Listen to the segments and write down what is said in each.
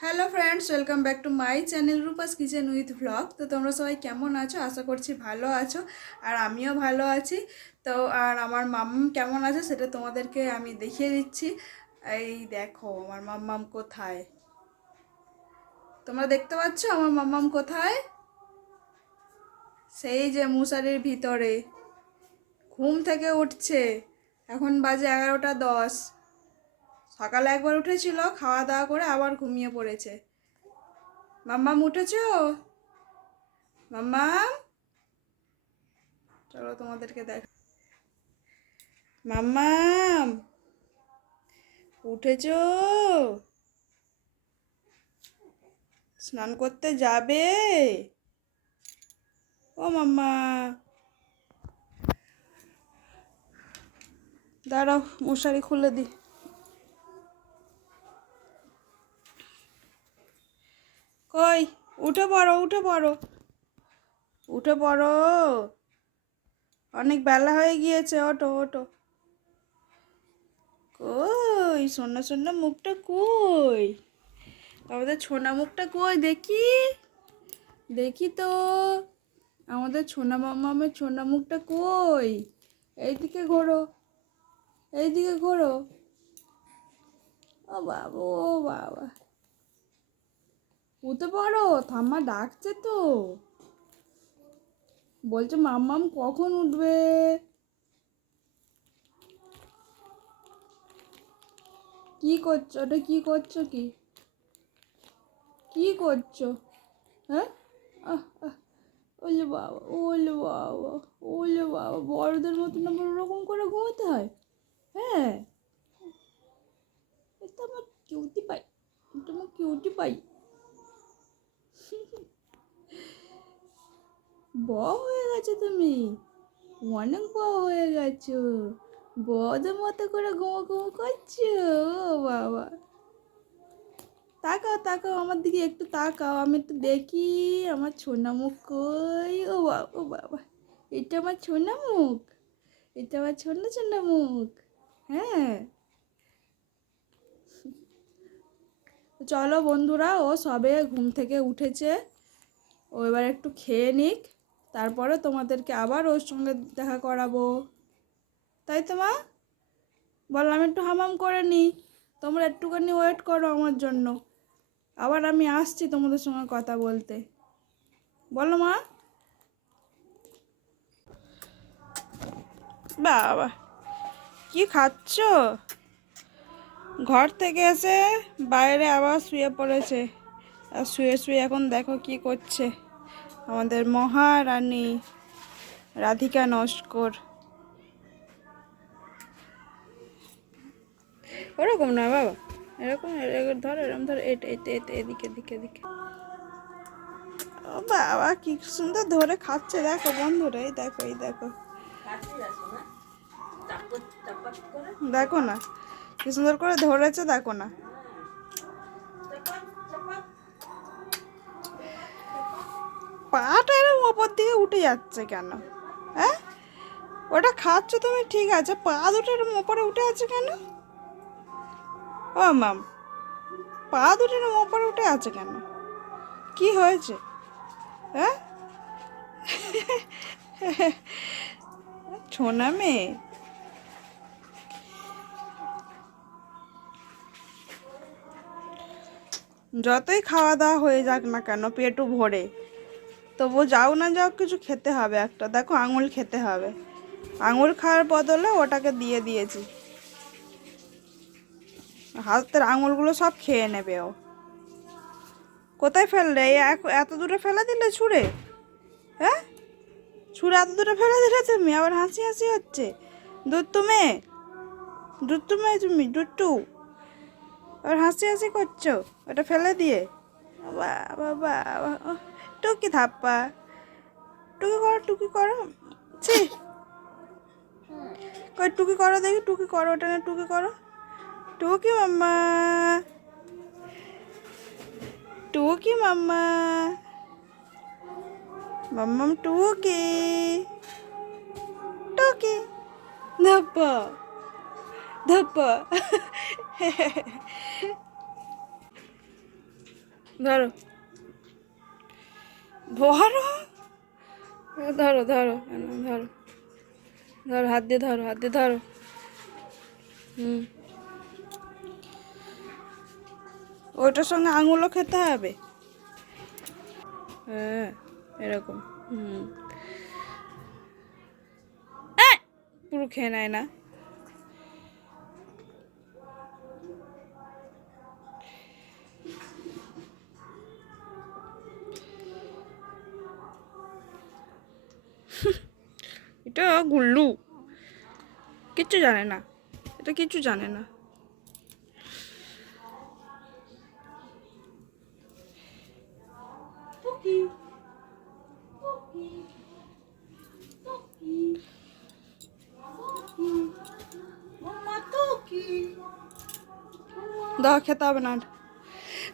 Hello friends, welcome back to my channel Rupa's kitchen with vlog. তো তোমরা সবাই কেমন আছো? আশা করছি ভালো আছো, আর আমিও ভালো আছি। তো আর আমার মাম্মাম কেমন আছে সেটা তোমাদেরকে আমি দেখিয়ে দিচ্ছি। এই দেখো আমার মাম্মাম কোথায়, তোমরা দেখতে পাচ্ছ আমার মাম্মাম কোথায়? সেই যে মশারির ভিতরে ঘুম থেকে উঠছে। এখন বাজে 11টা 10। সকালে একবার উঠেছিল, খাওয়া দাওয়া করে আবার ঘুমিয়ে পড়েছে। মাম্মাম উঠেছো? মাম্মাম, চলো তোমাদেরকে দেখ। মাম্মাম উঠেছো? স্নান করতে যাবে? ও মাম্মা, দাঁড়াও মশারি খুলে দি। কই, উঠে পড়ো উঠে পড়ো উঠে পড়ো, অনেক বেলা হয়ে গিয়েছে, ওঠো ওঠো। কই সোনা সোনা মুখটা কই? আমাদের ছোনা মুখটা কই দেখি, দেখি তো আমাদের ছোনা মামামের ছোনা মুখটা কই? এইদিকে ঘোরো, এইদিকে ঘোরো। ও বাবা, ও বাবা, উঠে পড়ো, ঠাম্মা ডাকছে তো, বলছে মাম্মাম কখন উঠবে। কি করছো ওটা? কি করছো? কি কি করছো? হ্যাঁ, আহ আহ, ওলে বাবা, ওলে বাবা, ওলে বাবা, বড়দের মতন আবার ওরকম করে ঘুমোতে হয়? হ্যাঁ, এটা আমার কিউটি পাই, এটা আমার কিউটি পাই। বড় হয়ে গেছো তুমি, অনেক বড় হয়ে গেছো, বড়দের মতো করে ঘুমো ঘুমো করছো। ও বাবা, তাকাও তাকাও আমার দিকে, একটু তাকাও, আমি একটু দেখি আমার ছোনা মুখ কই। ও বাবা, ও বাবা, এটা আমার ছোনা মুখ, এটা আমার ছোনা ছোনা মুখ। হ্যাঁ, চলো বন্ধুরা, ও সবে ঘুম থেকে উঠেছে, ও এবার একটু খেয়ে নিক, তারপরে তোমাদেরকে আবার ওর সঙ্গে দেখা করাবো। তাই তো মা, বললাম একটু হামাম করে নি, তোমরা একটুখানি ওয়েট করো আমার জন্য, আবার আমি আসছি তোমাদের সঙ্গে কথা বলতে। বলো মা। বাবা, কি খাচ্ছ? ঘর থেকে এসে বাইরে আবার শুয়ে পড়েছে, আর শুয়ে শুয়ে এখন দেখো কি করছে আমাদের মহারানী রাধিকা নস্কর। ওরকম না বাবা, এরকম এরকম ধর, এরকম ধর, এদিকে এদিকে এদিকে। ও বাবা, কি সুন্দর ধরে খাচ্ছে দেখো বন্ধুরা, এই দেখো এই দেখো, দেখো না কি সুন্দর করে ধরেছে, দেখো না। পাটা এরকম ওপর দিকে উঠে যাচ্ছে কেন? হ্যাঁ, ওটা খাচ্ছ তুমি ঠিক আছে, পা দুটো এরকম ওপরে উঠে আছে কেন? ও মাম, পা দুটো এরকম ওপরে উঠে আছে কেন? কি হয়েছে? হ্যাঁ, ছোনা মেয়ে। যতই খাওয়া দাওয়া হয়ে যাক না কেন পেটও ভরে, তবু যাও না যাও কিছু খেতে হবে একটা, দেখো আঙুল খেতে হবে, আঙুল খাওয়ার বদলে ওটাকে দিয়ে দিয়েছি, হাতের আঙুলগুলো সব খেয়ে নেবে ও। কোথায় ফেললে? এত দূরে ফেলে দিলে ছুঁড়ে? হ্যাঁ, ছুঁড়ে এত দূরে ফেলে দিলে তুমি, আবার হাসি হাসি হচ্ছে। দুট্টু মেয়ে, দুট্টু মেয়ে তুমি, দুট্টু, আবার হাসি হাসি করছো ওটা ফেলে দিয়ে। বাবা বাবা, টুকি থাপ্পা, টুকি করো টুকি করো, ছি, কই টুকি করো দেখি, টুকি করো, ওটা না টুকি করো, টুকি মাম্মা, টুকি মাম্মা, মাম্মাম টুকি, টুকি, ধাপ্পা ধাপ্পা। ধরো ধরো ধরো ধরো ধরো ধরো, হাত দিয়ে ধরো, হাত দিয়ে ধরো। হুম, ওইটার সঙ্গে আঙুলও খেতে হবে। হ্যাঁ, এরকম। হুম, পুরো খেয়ে নেয় না। এটা গুল্লু কিচ্ছু জানে না, এটা কিচ্ছু জানে না। দাও, খেতে হবে না।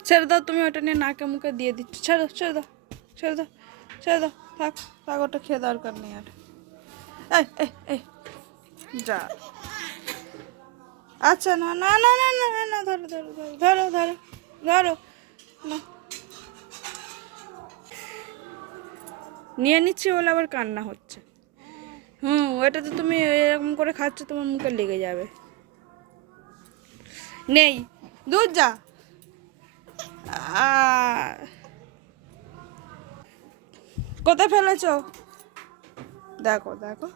ছেড়ে দাও, তুমি ওটা নিয়ে নাকে মুখে দিয়ে দিচ্ছ। ছেড়ে দাও, ছেড়ে দাও, ছেড়ে দাও, ছেড়ে দাও। থাক থাক, ওটা খেয়ে দরকার নেই আর। এই এই এই, যা। আচ্ছা, না না না না না না না, ধরো ধরো ধরো ধরো ধরো, না। নিয়ে নিচ্ছি বলে আবার কান্না হচ্ছে। ওটা তো তুমি এরকম করে খাচ্ছ, তোমার মুখে লেগে যাবে। নেই, দূর যা। কোথায় ফেলেছ? দেখো দেখো,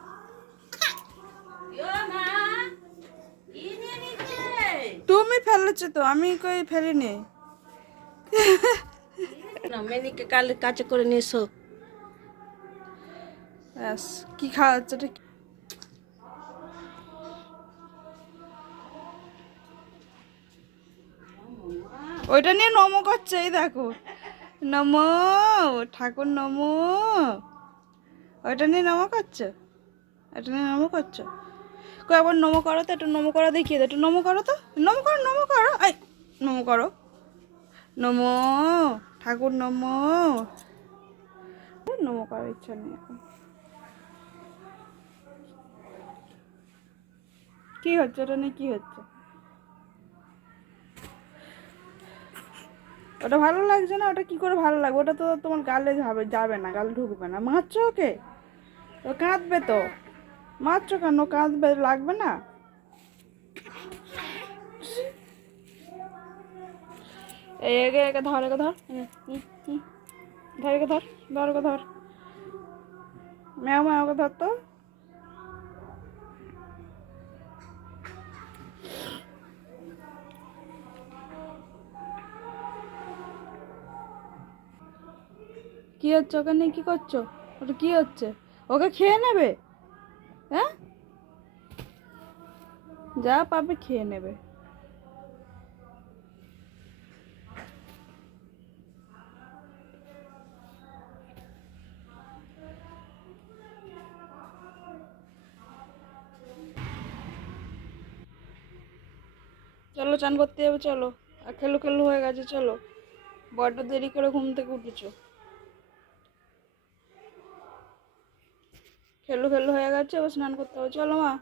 তুমি ফেলেছো তো, আমি কই ফেলিনি। মেনিকে কাল কাছে করে নিয়ে এসো। ব্যাস, কি খাওয়াচ্ছে এটা? ওইটা নিয়ে নমো করছে, এই দেখো। নমো ঠাকুর, নমো। ওইটা নিয়ে নমো করছো, এটা নিয়ে নমো করছো। কই একবার নমো করো তো, একটু নমো করা দেখিয়ে দাও, একটু নমো করো তো। নমো করো, নমো করো, এই নমো করো। নমো ঠাকুর, নমো। নমো করার ইচ্ছা নেই এখন। কি হচ্ছে ওটা নিয়ে, কি হচ্ছে? ওটা ভালো লাগছে না? ওটা কি করে ভালো লাগবে? ওটা তো তোমার গালে যাবে, যাবে না, গালে ঢুকবে না। মারছো ওকে? ও কাঁদবে তো। মারছো কেন? কাঁদবে, লাগবে না? এই এগে এগে ধর, এগে ধর। ধর, এগে ধর, ধর, এগে ধর। ম্যাও ম্যাও, ওকে ধর তো। কি হচ্ছে ওকে নিয়ে, কি করছো? ওটা কি হচ্ছে? ওকে খেয়ে নেবে? হ্যাঁ, যা পাবে খেয়ে নেবে। চলো, চান করতে যাবে, চলো। আর খেলু খেলু হয়ে গেছে, চলো। বড্ড দেরি করে ঘুম থেকে উঠেছো। খেলু খেলু হয়ে গেছে, ও স্নান করতে হবে, চলো মা।